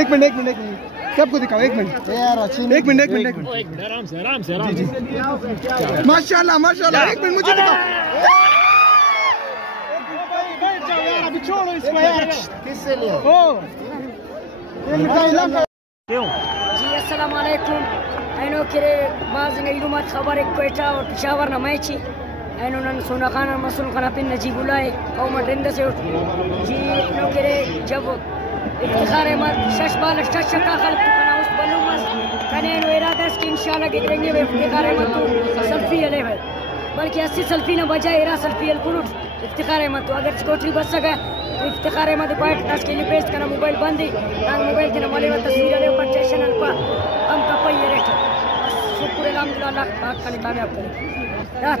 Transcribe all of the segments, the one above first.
एक मिनट सबको दिखाओ। एक मिनट आराम से माशाल्लाह एक मिनट मुझे दिखाओ। अभी छोड़ो इसको यार। किससे लिया जी अस्सलाम वालेकुम। ऐनो करे बाज़ इलूमात खबर एक कोयटा और पेशावर नमाइची ऐनो नन सोना खान मसूल खाना पिन नजीबुल्लाह कौम रिंद से जी नो करे जब इफ्तिखार मत शश बाल शश का खल खाना उस बलूमस कने नो इरादा कि इंशाल्लाह के करेंगे वे इफ्तिखार मत सेल्फी ले भाई बल्कि 80 सेल्फी ना बजाय इरा सेल्फी el कुलुट इफ्तिखार मत अगर स्कूटरी बस सके तो इफ्तिखार मत पॉइंट दस के लिए पेस्ट करना मोबाइल बंदी ना मोबाइल के माले में तस्वीर ले ऊपर स्टेशन पर हम का पई रेट शुक्र अल्हम्दुलिल्लाह अल्लाह पाक का कामयाब करे रात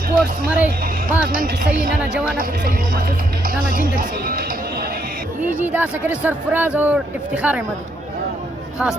स्पोर्ट्स मरे बात नन की सही ना जवाना की सही ना जिंदगी सही ये जी दा सकरे सरफराज और इफ्तिखार अहमद खास